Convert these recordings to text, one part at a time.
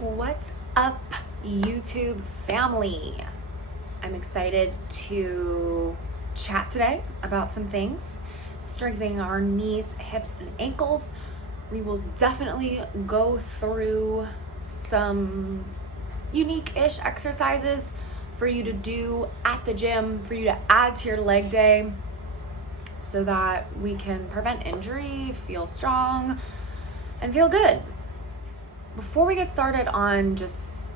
What's up, YouTube family? I'm excited to chat today about some things, strengthening our knees, hips, and ankles. We will definitely go through some unique-ish exercises for you to do at the gym, for you to add to your leg day so that we can prevent injury, feel strong, and feel good. Before we get started on just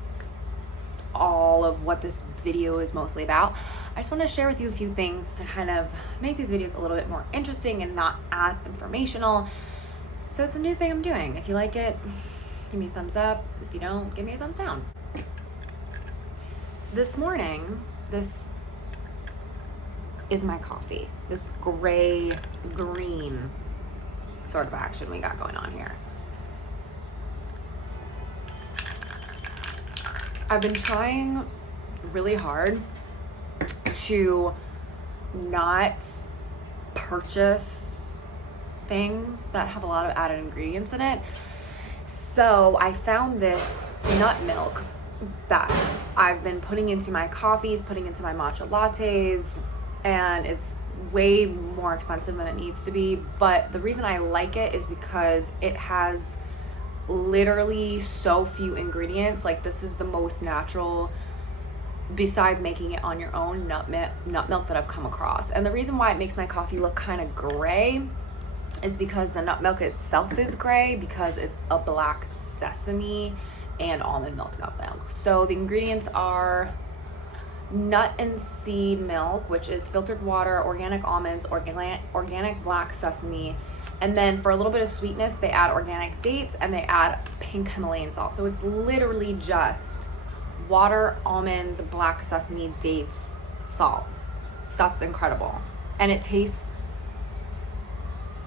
all of what this video is mostly about, I just want to share with you a few things to kind of make these videos a little bit more interesting and not as informational. So it's a new thing I'm doing. If you like it, give me a thumbs up. If you don't, give me a thumbs down. This morning, this is my coffee. This gray-green sort of action we got going on here. I've been trying really hard to not purchase things that have a lot of added ingredients in it. So I found this nut milk that I've been putting into my coffees, putting into my matcha lattes, and it's way more expensive than it needs to be. But the reason I like it is because it has literally so few ingredients. Like, this is the most natural, besides making it on your own, nut milk that I've come across. And the reason why it makes my coffee look kind of gray is because the nut milk itself is gray, because it's a black sesame and almond milk nut milk. So the ingredients are nut and seed milk, which is filtered water, organic almonds, organic black sesame, and then for a little bit of sweetness, they add organic dates and they add pink Himalayan salt. So it's literally just water, almonds, black sesame, dates, salt. That's incredible. And it tastes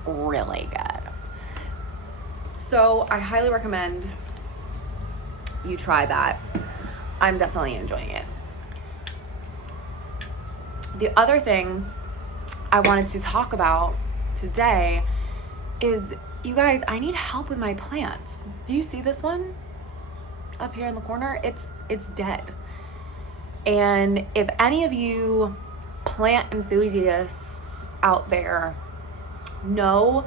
really good. So I highly recommend you try that. I'm definitely enjoying it. The other thing I wanted to talk about today is, you guys, I need help with my plants. Do you see this one up here in the corner? It's dead. And if any of you plant enthusiasts out there know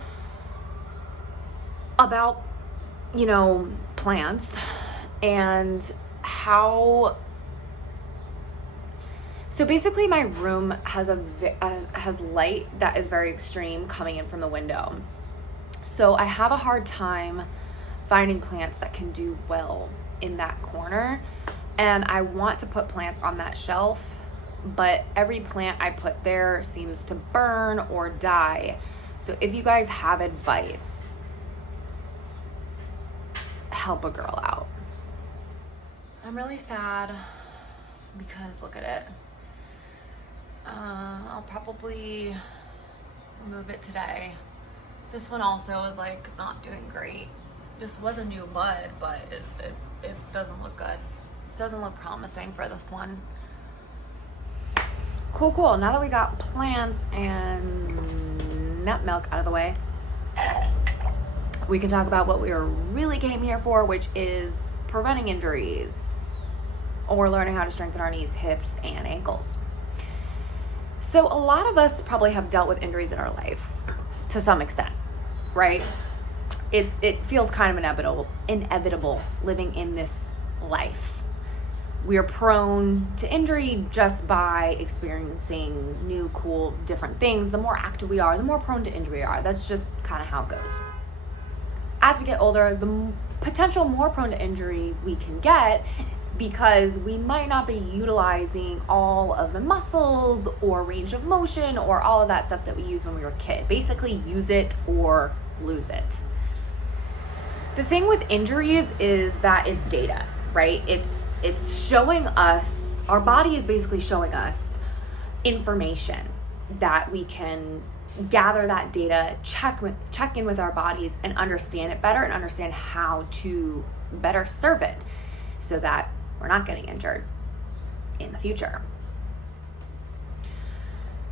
about, plants and how, so basically my room has light that is very extreme coming in from the window. So I have a hard time finding plants that can do well in that corner. And I want to put plants on that shelf, but every plant I put there seems to burn or die. So if you guys have advice, help a girl out. I'm really sad because look at it. I'll probably move it today. This one also is like not doing great. This was a new bud, but it doesn't look good. It doesn't look promising for this one. Cool. Now that we got plants and nut milk out of the way, we can talk about what we really came here for, which is preventing injuries or learning how to strengthen our knees, hips, and ankles. So a lot of us probably have dealt with injuries in our life to some extent, right? It feels kind of inevitable living in this life. We are prone to injury just by experiencing new, cool, different things. The more active we are, the more prone to injury we are. That's just kind of how it goes. As we get older, the potential more prone to injury we can get, because we might not be utilizing all of the muscles or range of motion or all of that stuff that we used when we were a kid. Basically, use it or lose it. The thing with injuries is that it's data, right? It's showing us, our body is basically showing us information that we can gather that data, check in with our bodies and understand it better and understand how to better serve it so that we're not getting injured in the future.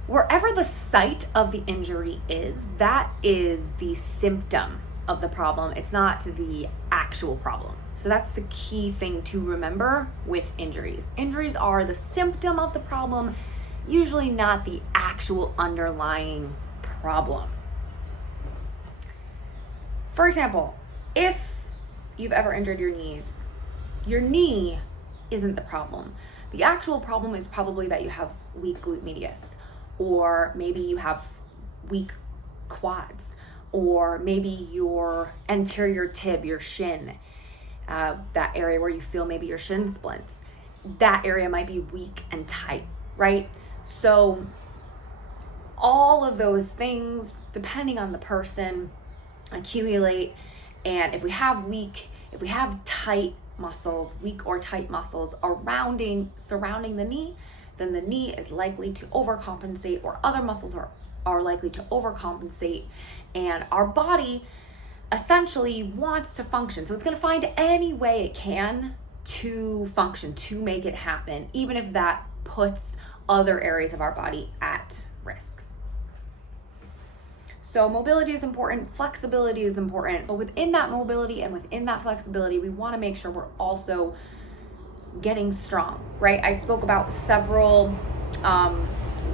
Wherever the site of the injury is, that is the symptom of the problem. It's not the actual problem. So that's the key thing to remember with injuries. Injuries are the symptom of the problem, usually not the actual underlying problem. For example, if you've ever injured your knees, your knee isn't the problem. The actual problem is probably that you have weak glute medius, or maybe you have weak quads, or maybe your anterior tib, your shin, that area where you feel maybe your shin splints, that area might be weak and tight, right? So all of those things, depending on the person, accumulate. And if we have tight muscles, weak or tight muscles surrounding the knee, then the knee is likely to overcompensate, or other muscles are likely to overcompensate, and our body essentially wants to function. So it's going to find any way it can to function, to make it happen, even if that puts other areas of our body at risk. So mobility is important, flexibility is important, but within that mobility and within that flexibility, we want to make sure we're also getting strong, right? I spoke about several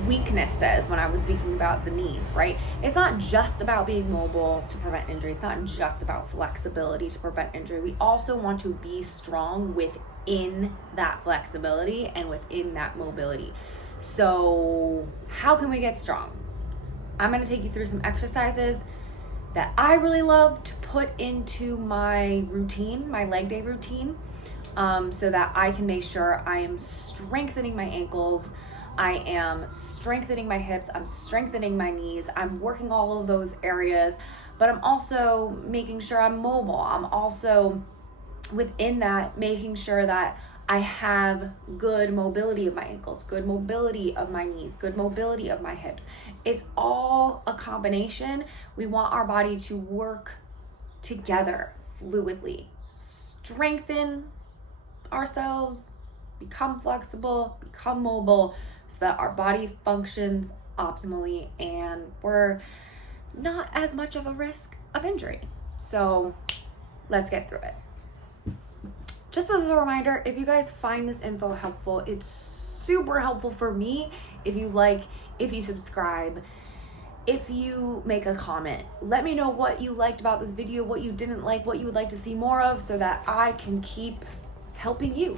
weaknesses when I was speaking about the knees, right? It's not just about being mobile to prevent injury. It's not just about flexibility to prevent injury. We also want to be strong within that flexibility and within that mobility. So how can we get strong? I'm going to take you through some exercises that I really love to put into my routine, my leg day routine, so that I can make sure I am strengthening my ankles, I am strengthening my hips, I'm strengthening my knees, I'm working all of those areas, but I'm also making sure I'm mobile. I'm also within that making sure that I have good mobility of my ankles, good mobility of my knees, good mobility of my hips. It's all a combination. We want our body to work together fluidly, strengthen ourselves, become flexible, become mobile, so that our body functions optimally and we're not as much of a risk of injury. So let's get through it. Just as a reminder, if you guys find this info helpful, it's super helpful for me if you like, if you subscribe, if you make a comment. Let me know what you liked about this video, what you didn't like, what you would like to see more of, so that I can keep helping you.